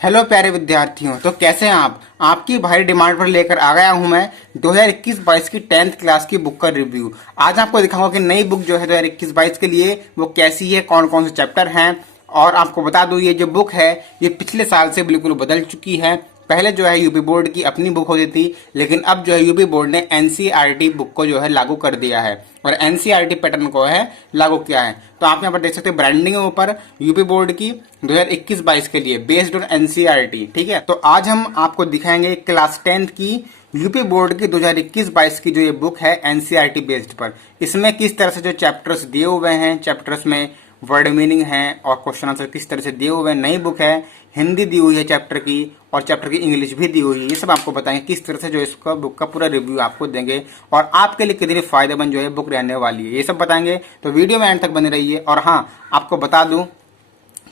Hello प्यारे विद्यार्थियों, तो कैसे हैं आप। आपकी भारी डिमांड पर लेकर आ गया हूं मैं 2021-22 की 10th क्लास की बुक का रिव्यू। आज आपको दिखाऊंगा कि नई बुक जो है 2021-22 के लिए वो कैसी है, कौन कौन से चैप्टर हैं। और आपको बता दूं, ये जो बुक है ये पिछले साल से बिल्कुल बदल चुकी है। पहले जो है यूपी बोर्ड की अपनी बुक होती थी, लेकिन अब जो है यूपी बोर्ड ने एनसीईआरटी बुक को जो है लागू कर दिया है और एनसीईआरटी पैटर्न को है लागू किया है। तो आप यहाँ पर देख सकते हैं ब्रांडिंग है ऊपर यूपी बोर्ड की 2021-22 के लिए बेस्ड ऑन एनसीईआरटी। ठीक है, तो आज हम आपको दिखाएंगे क्लास 10th की यूपी बोर्ड की 2021-22 की जो ये बुक है एनसीईआरटी बेस्ड पर। इसमें किस तरह से जो चैप्टर्स दिए हुए हैं, चैप्टर्स में वर्ड मीनिंग है और क्वेश्चन आंसर किस तरह से दिए हुए हैं। नई बुक है, हिंदी दी हुई है चैप्टर की और चैप्टर की इंग्लिश भी दी हुई है। ये सब आपको बताएंगे किस तरह से जो इसका बुक का पूरा रिव्यू आपको देंगे और आपके लिए कितनी फायदेमंद जो है बुक रहने वाली है, ये सब बताएंगे। तो वीडियो में एंड तक बने रहिए। और हाँ, आपको बता दूं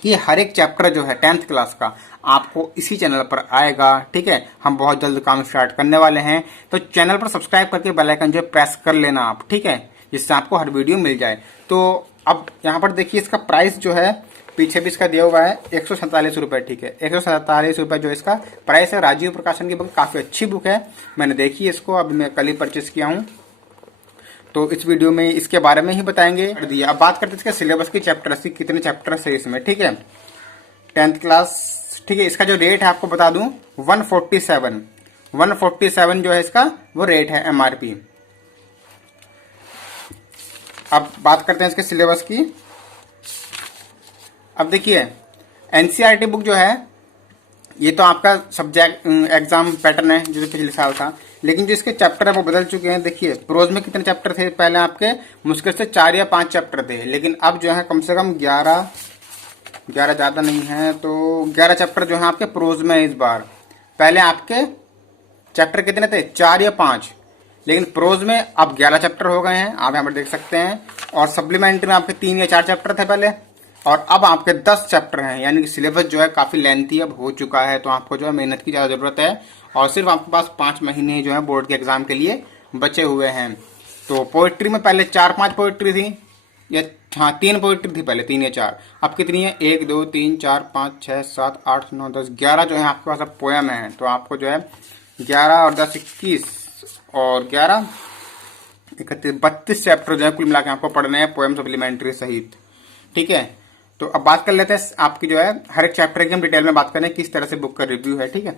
कि हर एक चैप्टर जो है 10th क्लास का आपको इसी चैनल पर आएगा। ठीक है, हम बहुत जल्द काम स्टार्ट करने वाले हैं, तो चैनल पर सब्सक्राइब करके बेल आइकन जो प्रेस कर लेना आप। ठीक है, जिससे आपको हर वीडियो मिल जाए। तो अब यहाँ पर देखिए, इसका प्राइस जो है पीछे भी इसका दिया हुआ है 147 रुपए। ठीक है, 147 रुपए जो इसका प्राइस है। राजीव प्रकाशन की बुक काफी अच्छी बुक है, मैंने देखी है इसको, अभी मैं कल ही परचेस किया हूँ। तो इस वीडियो में इसके बारे में ही बताएंगे। अब बात करते हैं इसके सिलेबस की, चैप्टर्स की कितने चैप्टर्स है इसमें। ठीक है, 10th क्लास। ठीक है, इसका जो रेट है आपको बता दूं 147 जो है इसका वो रेट है एमआरपी। अब बात करते हैं इसके सिलेबस की। अब देखिए, एनसीईआरटी बुक जो है ये तो आपका सब्जेक्ट एग्जाम पैटर्न है जो पिछले साल था, लेकिन जो इसके चैप्टर है वो बदल चुके हैं। देखिए, प्रोज में कितने चैप्टर थे पहले आपके, मुश्किल से 4 या 5 चैप्टर थे, लेकिन अब जो है कम से कम 11 ज्यादा नहीं है तो 11 चैप्टर जो है आपके प्रोज में इस बार। पहले आपके चैप्टर कितने थे, 4 या 5, लेकिन प्रोज में अब 11 चैप्टर हो गए हैं, आप यहाँ पर देख सकते हैं। और सप्लीमेंट्री में आपके 3 या 4 चैप्टर थे पहले, और अब आपके 10 चैप्टर हैं। यानी कि सिलेबस जो है काफी लेंथी अब हो चुका है, तो आपको जो है मेहनत की ज्यादा जरूरत है। और सिर्फ आपके पास 5 महीने जो है बोर्ड के एग्जाम के लिए बचे हुए हैं। तो पोएट्री में पहले 4-5 पोएट्री थी, या हाँ 3 पोएट्री थी पहले, 3 या 4। अब कितनी है, 1 2 3 4 5 6 7 8 9 10 11 जो है आपके पास अब पोएम है। तो आपको जो है 11 और 10 21 और 11 31 32 चैप्टर जो है कुल मिला के आपको पढ़ने हैं, पोएम सप्लीमेंट्री सहित। ठीक है, तो अब बात कर लेते हैं आपकी जो है हर एक चैप्टर की हम डिटेल में बात करें किस तरह से बुक का रिव्यू है। ठीक है,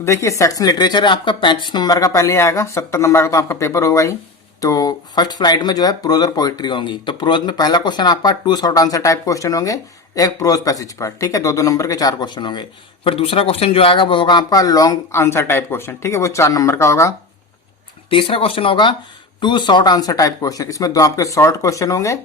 तो देखिए, सेक्शन लिटरेचर है आपका 35 नंबर का पहले आएगा, 70 नंबर का तो आपका पेपर होगा ही। तो फर्स्ट फ्लाइट में जो है प्रोज और पोइट्री होंगी। तो प्रोज में पहला क्वेश्चन आपका 2 शॉर्ट आंसर टाइप क्वेश्चन होंगे, एक प्रोज पैसेज पर। ठीक है, 2-2 नंबर के 4 क्वेश्चन होंगे। फिर दूसरा क्वेश्चन जो आएगा वो होगा आपका लॉन्ग आंसर टाइप क्वेश्चन। ठीक है, वो 4 नंबर का होगा। तीसरा क्वेश्चन होगा 2 शॉर्ट आंसर टाइप क्वेश्चन, इसमें 2 आपके शॉर्ट क्वेश्चन होंगे।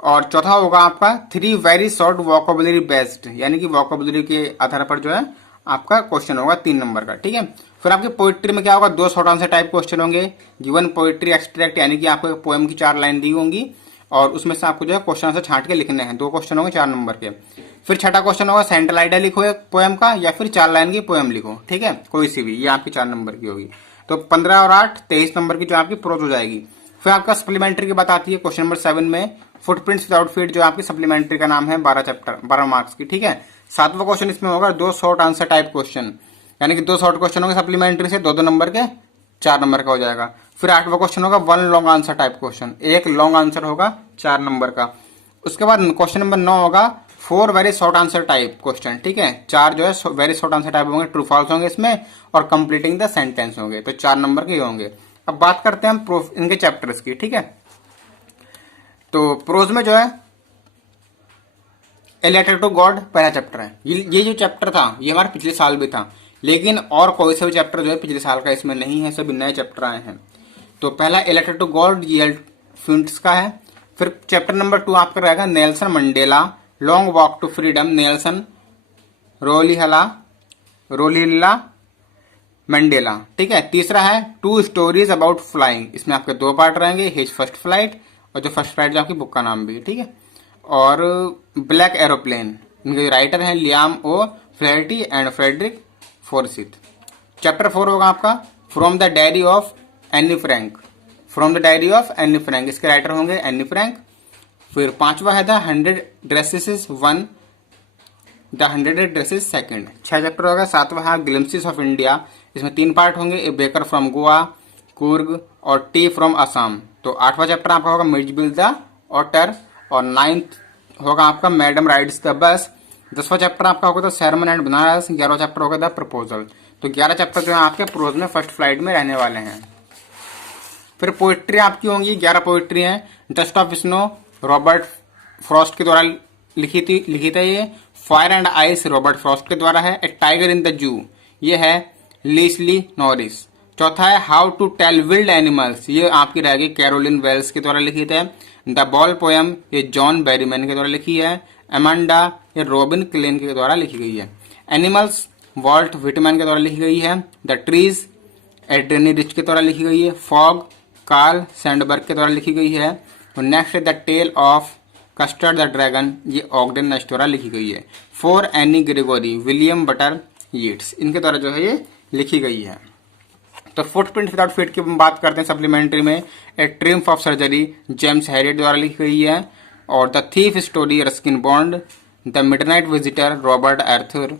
और चौथा होगा आपका 3 वेरी शॉर्ट वोकेबुलरी बेस्ड, यानी कि वोकेबुलरी के आधार पर जो है आपका क्वेश्चन होगा 3 नंबर का। ठीक है, फिर आपकी पोइट्री में क्या होगा, 2 शॉर्ट आंसर टाइप क्वेश्चन होंगे, गिवन पोइट्री एक्सट्रैक्ट, यानी कि आपको एक पोएम की 4 लाइन दी होंगी और उसमें से आपको जो है क्वेश्चन आंसर छांट के लिखने हैं। 2 क्वेश्चन होंगे 4 नंबर के। फिर छठा क्वेश्चन होगा सेंट्रल आइडिया लिखो एक पोएम का, या फिर 4 लाइन की पोएम लिखो। ठीक है, कोई सी भी, ये आपकी 4 नंबर की होगी। तो 15 और 8 23 नंबर की जो आपकी प्रोज हो जाएगी। फिर आपका सप्लीमेंट्री की बात आती है क्वेश्चन नंबर 7 में, फुटप्रिंट्स विदाउट फीट, जो आपकी सप्लीमेंट्री का नाम है, 12 चैप्टर 12 मार्क्स की। ठीक है, 7वां क्वेश्चन इसमें होगा 2 शॉर्ट आंसर टाइप क्वेश्चन, यानी कि 2 शॉर्ट क्वेश्चन होंगे सप्लीमेंट्री से, 2-2 नंबर के, 4 नंबर का हो जाएगा। फिर 8वां क्वेश्चन होगा 1 लॉन्ग आंसर टाइप क्वेश्चन, एक लॉन्ग आंसर होगा 4 नंबर का। उसके बाद क्वेश्चन नंबर 9 होगा 4 very short answer type question. ठीक है, 4 जो है वेरी शॉर्ट आंसर टाइप होंगे, ट्रू फॉल्स होंगे इसमें, और कंप्लीटिंग द सेंटेंस होंगे। तो 4 नंबर के होंगे। अब बात करते हैं हम इनके चैप्टर्स की। ठीक है, तो प्रोज में जो है ए लेटर टू गॉड पहला चैप्टर है। ये जो चैप्टर था ये हमारे पिछले साल भी था, लेकिन और कोई सा भी चैप्टर जो है पिछले साल का इसमें नहीं है, सभी नए चैप्टर आए हैं। तो पहला a letter to God GL Fuentes का है। फिर चैप्टर नंबर 2 आपका रहेगा Nelson Mandela long walk to freedom, Nelson Rolihlahla Mandela. ठीक है, तीसरा है 2 स्टोरीज अबाउट फ्लाइंग, इसमें आपके 2 पार्ट रहेंगे, हिज फर्स्ट फ्लाइट, और जो फर्स्ट फ्लाइट जो आपकी बुक का नाम भी। ठीक है, और ब्लैक एरोप्लेन, इनके राइटर हैं Liam O Flaherty and Frederick Forsyth. Chapter 4 होगा आपका from the diary of Anne Frank, from the diary of Anne Frank, इसके राइटर होंगे एनी फ्रैंक। फिर 5वां है the 100 dresses one the 100 dresses second. 6 chapter होगा। 7वां है ग्लिम्पसेस ऑफ इंडिया, इसमें 3 पार्ट होंगे, ए बेकर फ्रॉम गोवा, कुर्ग और टी फ्रॉम असम। तो 8वां चैप्टर आपका होगा मिर्जबिल द ऑटर, और 9th होगा आपका madam rides the bus. 10वां chapter आपका होगा द शर्मन एंड बनारस। 11वां चैप्टर होगा द प्रपोजल। तो 11 चैप्टर जो है आपके प्रोज में फर्स्ट फ्लाइट में रहने वाले हैं। फिर पोइट्री आपकी होंगी, 11 पोइट्री हैं। Dust of snow Robert Frost के द्वारा लिखी थी ये। Fire and ice Robert Frost के द्वारा है। ए टाइगर इन द जू ये है लेस्ली नॉरिस। चौथा है how to tell wild animals, ये आपकी रहेगी कैरोलिन वेल्स के द्वारा लिखी है। द बॉल पोयम ये जॉन बैरीमैन के द्वारा लिखी है। एमांडा ये रॉबिन क्लेन के द्वारा लिखी गई है। एनिमल्स वॉल्ट विटमैन के द्वारा लिखी गई है। द ट्रीज एड्रेनी रिच के द्वारा लिखी गई है। फॉग कार्ल सैंडबर्ग के द्वारा लिखी गई है। और next the tale of custard the dragon ये ऑगडेन नेस्ट द्वारा लिखी गई है। For Anne Gregory William Butler Yeats इनके द्वारा जो है ये लिखी गई है। तो फुटप्रिंट विदाउट फीट की बात करते हैं सप्लीमेंट्री में। A triumph of surgery James Herriot द्वारा लिखी गई है। और the thief story Ruskin Bond. The midnight visitor Robert Arthur.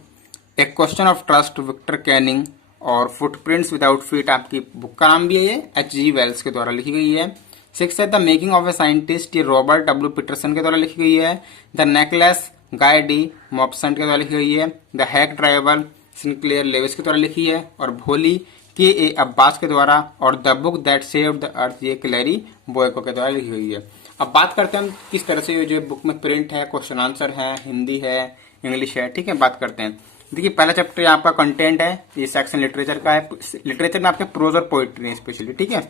A question of trust Victor Canning. और फुटप्रिंट्स विदाउट फीट आपकी बुक का नाम भी है ये H.G. वेल्स के द्वारा लिखी गई है। 6 है the making of a scientist ये रॉबर्ट W. पीटरसन के द्वारा लिखी गई है। The necklace Guy de Maupassant के द्वारा लिखी गई है। The hack driver Sinclair Lewis के द्वारा लिखी है। और भोली K.A. अब्बास के द्वारा। और the book that saved the earth ये क्लैरी बोयको के द्वारा लिखी गई है। अब बात करते हैं हम किस तरह से ये जो बुक में प्रिंट है, क्वेश्चन आंसर है, हिंदी है, इंग्लिश है, ठीक है। बात करते हैं। देखिए पहला चैप्टर आपका कंटेंट है, ये सेक्शन लिटरेचर का है। लिटरेचर में आपके प्रोज और पोइट्री है स्पेशली, ठीक है।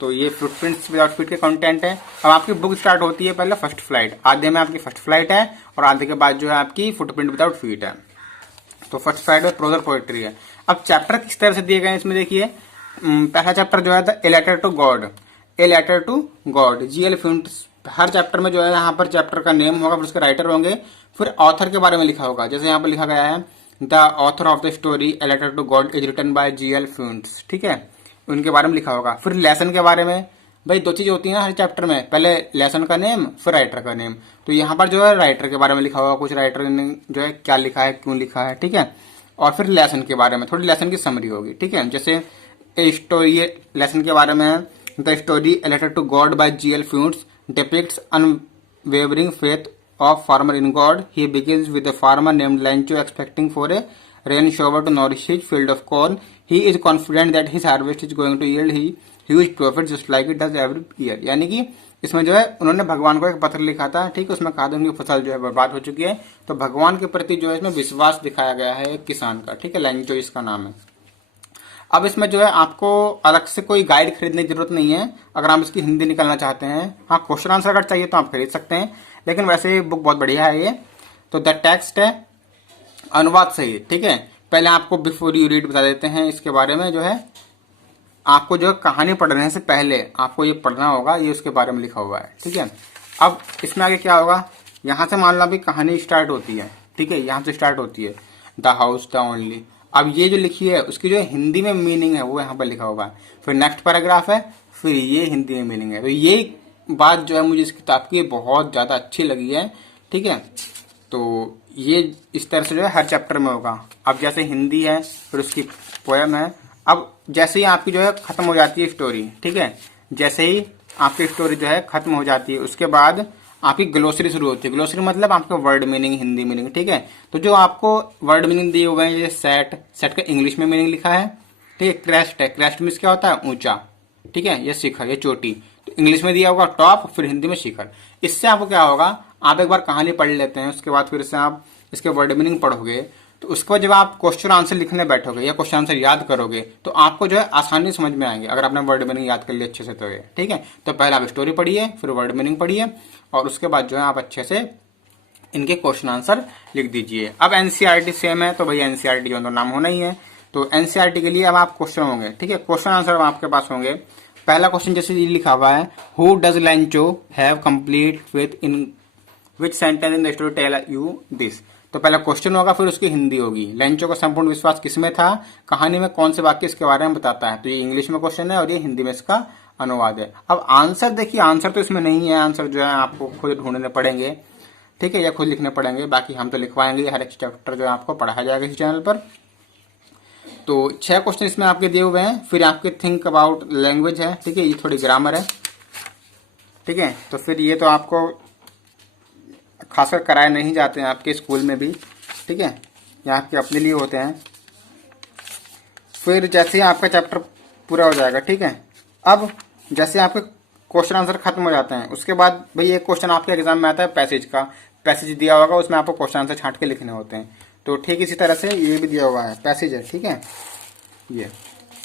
तो ये फुटप्रिंट्स विदाउट फीट के कंटेंट है। अब आपकी बुक स्टार्ट होती है पहले फर्स्ट फ्लाइट, आधे में आपकी फर्स्ट फ्लाइट है और आधे के बाद जो है आपकी फुटप्रिंट विदाउट फीट है। तो फर्स्ट फ्लाइट में प्रोज और पोइट्री है। अब चैप्टर किस तरह से दिए गए हैं इसमें देखिए। पहला चैप्टर जो है a letter to God, a letter to God GL Fuentes. हर चैप्टर में जो है यहाँ पर चैप्टर का नेम होगा, फिर उसके राइटर होंगे, फिर ऑथर के बारे में लिखा होगा। जैसे यहाँ पर लिखा गया है the author of the story a letter to God is written by GL Fuentes, ठीक है, उनके बारे में लिखा होगा। फिर लेसन के बारे में, भाई 2 चीज होती है ना हर चैप्टर में, पहले लेसन का नेम फिर राइटर का नेम। तो यहाँ पर जो है राइटर के बारे में लिखा होगा, कुछ राइटर ने जो है क्या लिखा है, क्यों लिखा है, ठीक है। और फिर लेसन के बारे में थोड़ी लेसन की समरी होगी, ठीक है। जैसे स्टोरी लेसन के बारे में the story a letter to God by GL Fuentes depicts unwavering faith of farmer in God. He begins with a farmer named Lencho expecting for a rain shower to nourish his field of corn. He is confident that his harvest is going to yield huge profit just like it does every year. यानी कि इसमें जो है उन्होंने भगवान को एक पत्र लिखा था, ठीक है, उसमें कहा था उनकी फसल जो है बर्बाद हो चुकी है। तो भगवान के प्रति जो है इसमें विश्वास दिखाया गया है एक किसान का, ठीक है, लैंचो इसका नाम है। अब इसमें जो है आपको अलग से कोई गाइड खरीदने की जरूरत नहीं है अगर आप इसकी हिंदी निकालना चाहते हैं। हाँ, क्वेश्चन आंसर अगर चाहिए तो आप खरीद सकते हैं, लेकिन वैसे बुक बहुत बढ़िया है ये। तो द टेक्स्ट है अनुवाद सही, ठीक है। पहले आपको बिफोर यू रीड बता देते हैं इसके बारे में। जो है आपको जो कहानी पढ़ने से पहले आपको ये पढ़ना होगा, ये उसके बारे में लिखा हुआ है, ठीक है। अब इसमें आगे क्या होगा, यहाँ से मान लो अभी कहानी स्टार्ट होती है, ठीक है, यहाँ से स्टार्ट होती है द हाउस द ओनली। अब ये जो लिखी है उसकी जो हिंदी में मीनिंग है वो यहाँ पर लिखा होगा। फिर नेक्स्ट पैराग्राफ है, फिर ये हिंदी में मीनिंग है। तो ये बात जो है मुझे इस किताब की बहुत ज्यादा अच्छी लगी है, ठीक है। तो ये इस तरह से जो है हर चैप्टर में होगा। अब जैसे हिंदी है, फिर उसकी पोएम है। अब जैसे ही आपकी जो है खत्म हो जाती है स्टोरी, ठीक है, जैसे ही आपकी स्टोरी जो है खत्म हो जाती है उसके बाद आपकी ग्लोसरी शुरू होती है। ग्लोसरी मतलब आपका वर्ड मीनिंग, हिंदी मीनिंग, ठीक है। तो जो आपको वर्ड मीनिंग दिए हुए हैं, ये सेट का इंग्लिश में मीनिंग लिखा है, ठीक है। क्रेस्ट है, क्रेस्ट मीन्स क्या होता है, ऊंचा, ठीक है। ये शिखर, ये चोटी, तो इंग्लिश में दिया होगा टॉप, फिर हिंदी में शिखर। इससे आपको क्या होगा, आप एक बार कहानी पढ़ लेते हैं, उसके बाद फिर से आप इसके वर्ड मीनिंग पढ़ोगे, तो उसके बाद जब आप क्वेश्चन आंसर लिखने बैठोगे या क्वेश्चन आंसर याद करोगे तो आपको जो है आसानी समझ में आएंगे, अगर आपने वर्ड मीनिंग याद कर लिया अच्छे से तो ये, ठीक है। तो पहले आप स्टोरी पढ़िए, फिर वर्ड मीनिंग पढ़िए, और उसके बाद जो है आप अच्छे से इनके क्वेश्चन आंसर लिख दीजिए। अब NCERT सेम है, तो भाई NCERT का तो नाम होना ही है। तो NCERT के लिए अब आप क्वेश्चन होंगे, ठीक है, क्वेश्चन आंसर आपके पास होंगे। पहला क्वेश्चन जैसे ये लिखा हुआ है, who does Lencho have complete with in which sentence in the story tell you this. तो पहला क्वेश्चन होगा, फिर उसकी हिंदी होगी। लैंचो का संपूर्ण विश्वास किसमें था, कहानी में कौन से वाक्य इसके बारे में बताता है। तो ये इंग्लिश में क्वेश्चन है और ये हिंदी में इसका अनुवाद है। अब आंसर देखिए, आंसर तो इसमें नहीं है, आंसर जो है आपको खुद ढूंढने पड़ेंगे। ठीक है, या खुद लिखने पड़ेंगे, बाकी हम तो लिखवाएंगे, हर एक चैप्टर जो है आपको पढ़ाया जाएगा इस चैनल पर। तो 6 क्वेश्चन इसमें आपके दिए हुए हैं। फिर आपके थिंक अबाउट लैंग्वेज है, ठीक है, ये थोड़ी ग्रामर है, ठीक है। तो फिर ये तो आपको खासकर कराए नहीं जाते हैं आपके स्कूल में भी, ठीक है, ये आपके अपने लिए होते हैं। फिर जैसे ही आपका चैप्टर पूरा हो जाएगा, ठीक है, अब जैसे आपके क्वेश्चन आंसर खत्म हो जाते हैं, उसके बाद भाई एक क्वेश्चन आपके एग्जाम में आता है पैसेज का, पैसेज दिया होगा, उसमें आपको क्वेश्चन आंसर छांट के लिखने होते हैं। तो ठीक इसी तरह से ये भी दिया हुआ है, पैसेज है, ठीक है, ये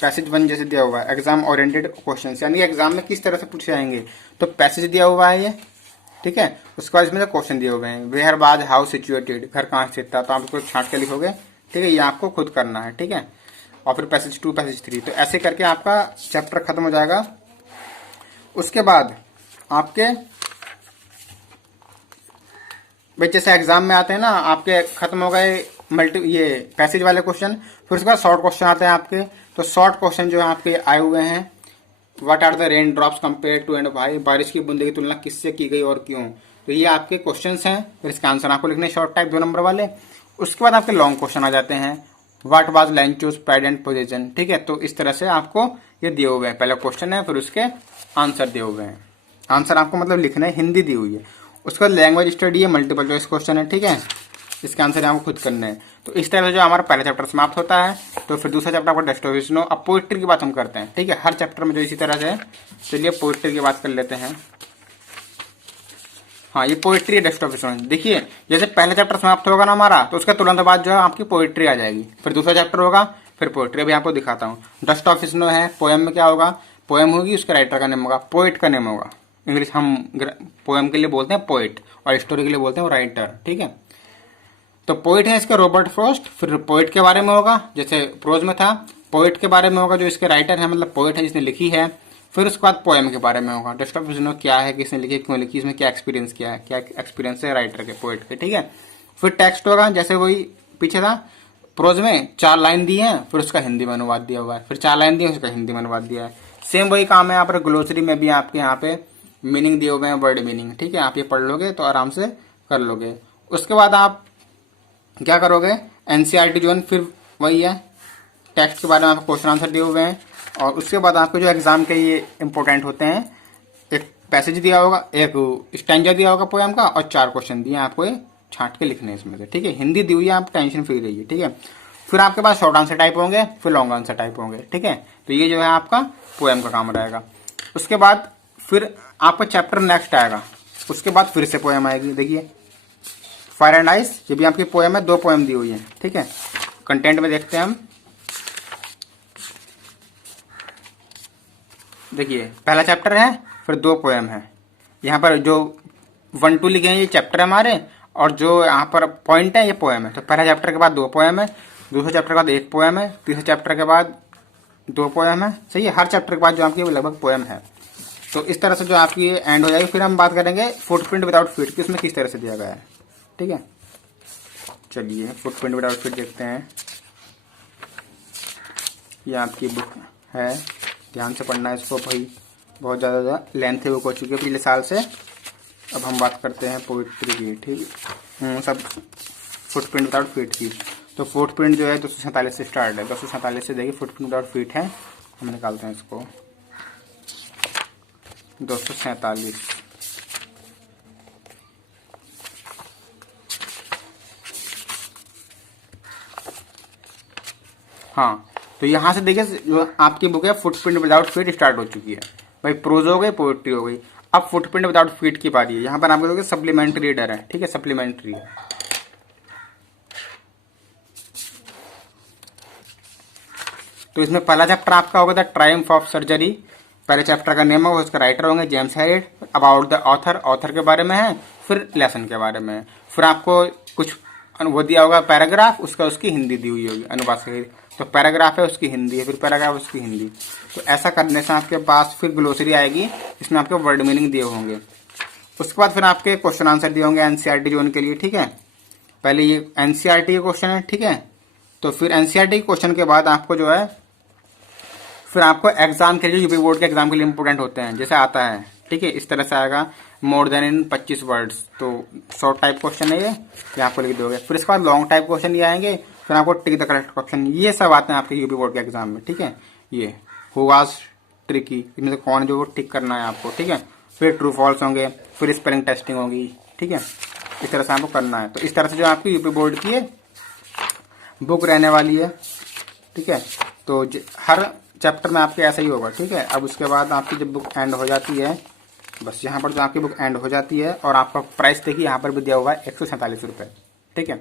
पैसेज 1 जैसे दिया हुआ है, एग्जाम ओरिएंटेड क्वेश्चन, यानी एग्जाम में किस तरह से पूछे जाएंगे। तो पैसेज दिया हुआ है ये, ठीक है। उसके बाद इसमें क्वेश्चन दिए हुए हैं, वेयर बाद हाउ सिचुएटेड, घर कहाँ स्थित था, तो आप इसको छांट के लिखोगे, ठीक है, ये आपको खुद करना है, ठीक है। और फिर पैसेज 2 पैसेज 3, तो ऐसे करके आपका चैप्टर खत्म हो जाएगा। उसके बाद आपके भाई जैसे एग्जाम में आते हैं ना, आपके खत्म हो गए ये पैसेज वाले क्वेश्चन, फिर उसके बाद शॉर्ट क्वेश्चन आते हैं आपके। तो शॉर्ट क्वेश्चन जो है आपके आए हुए हैं, what are the rain drops compare to and why, बारिश की बूंदे की तुलना किससे की गई और क्यों। तो ये आपके क्वेश्चंस हैं, फिर इसका आंसर आपको लिखने शॉर्ट टाइप 2 नंबर वाले। उसके बाद आपके लॉन्ग क्वेश्चन आ जाते हैं, what was line choose pride and position, ठीक है। तो इस तरह से आपको ये दिए हुए हैं, पहले क्वेश्चन है, फिर उसके आंसर दिए हुए हैं। आंसर आपको मतलब लिखना है, हिंदी दी हुई है। उसके बाद लैंग्वेज स्टडी है, मल्टीपल चॉइस क्वेश्चन है, ठीक है, इसके आंसर आपको खुद करने हैं। तो इस तरह से जो हमारा पहला चैप्टर समाप्त होता है। तो फिर दूसरा चैप्टर आपका डेस्टोविजनो। अब पोइट्री की बात हम करते हैं, ठीक है, हर चैप्टर में जो इसी तरह से। चलिए पोइट्री की बात कर लेते हैं। हाँ, ये पोइट्री है डेस्टोविजनो। देखिए जैसे पहला चैप्टर समाप्त होगा ना हमारा, तो उसके तुरंत बाद जो है आपकी पोइट्री आ जाएगी, फिर दूसरा चैप्टर होगा, फिर पोइट्री। अभी आपको दिखाता हूँ। डेस्टोविजनो है, पोएम में क्या होगा, पोएम होगी, उसके राइटर का नेम होगा, पोइट का नेम होगा। इंग्लिश हम पोएम के लिए बोलते हैं पोइट, और स्टोरी के लिए बोलते हैं राइटर, ठीक है। तो पोइट है इसका रॉबर्ट फ्रॉस्ट। फिर पोइट के बारे में होगा, जैसे प्रोज में था, पोइट के बारे में होगा जो इसके राइटर है, मतलब पोइट है जिसने लिखी है। फिर उसके बाद पोएम के बारे में होगा, डेस्टोविजनो क्या है, किसने लिखी, क्यों लिखी, इसमें क्या एक्सपीरियंस किया है, क्या एक्सपीरियंस है राइटर के, पोइट के, ठीक है। फिर टेक्स्ट होगा, जैसे वही पीछे था, प्रोज में 4 लाइन दी है, फिर उसका हिंदी में अनुवाद दिया हुआ है, फिर 4 लाइन दी है, उसका हिंदी में अनुवाद दिया है। सेम वही काम है यहाँ पर ग्लोसरी में भी आपके यहाँ पे मीनिंग दिए हुए हैं, वर्ड मीनिंग, ठीक है। आप ये पढ़ लोगे तो आराम से कर लोगे। उसके बाद आप क्या करोगे, एनसीईआरटी जो है फिर वही है, टेक्स्ट के बारे में आपको क्वेश्चन आंसर दिए हुए हैं। और उसके बाद आपके जो एग्जाम के ये इंपॉर्टेंट होते हैं, एक पैसेज दिया होगा, एक स्टैंजा दिया होगा पोएम का, और 4 क्वेश्चन दिए आपको ये छांट के लिखने इसमें से, ठीक है। हिंदी दी हुई है, आप टेंशन फ्री रहिए, ठीक है। फिर आपके पास शॉर्ट आंसर टाइप होंगे, फिर लॉन्ग आंसर टाइप होंगे, ठीक है। तो ये जो है आपका पोएम का काम रहेगा। उसके बाद फिर आपका चैप्टर नेक्स्ट आएगा, उसके बाद फिर से पोएम आएगी। देखिए फायर एंड आइस, ये भी आपकी पोएम है, 2 पोएम दी हुई है, ठीक है। कंटेंट में देखते हैं हम। देखिए पहला चैप्टर है, फिर 2 पोएम है। यहाँ पर जो 1 2 लिखे हैं ये चैप्टर है हमारे, और जो यहाँ पर पॉइंट है ये पोएम है। तो पहला चैप्टर के बाद 2 पोएम है, दूसरे चैप्टर के बाद 1 पोएम है, तीसरे चैप्टर के बाद 2 पोएम है, सही है। हर चैप्टर के बाद जो आपकी लगभग पोएम है। तो इस तरह से जो आपकी एंड हो जाएगी। फिर हम बात करेंगे फुटप्रिंट विदाउट फीट की, उसमें किस तरह से दिया गया है, ठीक है। चलिए फुटप्रिंट विदाउट फीट देखते हैं। ये आपकी बुक है, ध्यान से पढ़ना है इसको भाई, बहुत ज़्यादा लेंथ हो चुकी है पिछले साल से। अब हम बात करते हैं पोइट्री की, ठीक है, सब फुटप्रिंट विदाउट फीट की। तो फुटप्रिंट जो है 247 से स्टार्ट है, 247 से देखिए फुटप्रिंट विदाउट फीट है, हम निकालते हैं इसको 247। हाँ, तो यहाँ से देखिए जो आपकी बुक है फुटप्रिंट विदाउट फीट स्टार्ट हो चुकी है भाई। प्रोज हो गई, पोएट्री हो गई, अब फुटप्रिंट विदाउट फीट की बारी है। यहाँ पर आपको देखिए सप्लीमेंट्री रीडर है, ठीक है, सप्लीमेंट्री है। तो इसमें पहला चैप्टर आपका होगा द ट्रायम्फ ऑफ सर्जरी। पहले चैप्टर का नेम होगा, उसका राइटर होंगे James Herriot. About the author, author के बारे में है, फिर लेसन के बारे में है। फिर आपको कुछ वो दिया होगा पैराग्राफ, उसका उसकी हिंदी दी हुई होगी अनुवाद से। तो पैराग्राफ है उसकी हिंदी है, फिर पैराग्राफ उसकी हिंदी। तो ऐसा करने से आपके पास फिर ग्लोसरी आएगी, इसमें आपके वर्ड मीनिंग दिए होंगे। उसके बाद फिर आपके क्वेश्चन आंसर दिए होंगे एनसीईआरटी जोन के लिए, ठीक है। पहले ये एनसीईआरटी के क्वेश्चन है, ठीक है। तो फिर एनसीईआरटी के क्वेश्चन के बाद आपको जो है फिर आपको एग्जाम के लिए, यूपी बोर्ड के एग्जाम के लिए इंपोर्टेंट होते हैं, जैसे आता है, ठीक है, इस तरह से आएगा मोर देन इन 25 वर्ड्स। तो शॉर्ट टाइप क्वेश्चन है ये आपको लिख दोगे। फिर इसके बाद लॉन्ग टाइप क्वेश्चन ये आएंगे, फिर आपको टिक द करेक्ट ऑप्शन, ये सब आते हैं आपके यूपी बोर्ड के एग्जाम में। ठीक है, ये हु वाज ट्रिकी, इनमें से कौन जो टिक करना है आपको। ठीक है, फिर ट्रू फॉल्स होंगे, फिर स्पेलिंग टेस्टिंग होगी। ठीक है, इस तरह से आपको करना है। तो इस तरह से जो आपकी यूपी बोर्ड की बुक रहने वाली है। ठीक है, तो हर चैप्टर में आपके ऐसा ही होगा। ठीक है, अब उसके बाद आपकी जब बुक एंड हो जाती है, बस यहाँ पर जो आपकी बुक एंड हो जाती है और आपका प्राइस देखिए यहाँ पर भी दिया हुआ है 147 रुपये। ठीक है।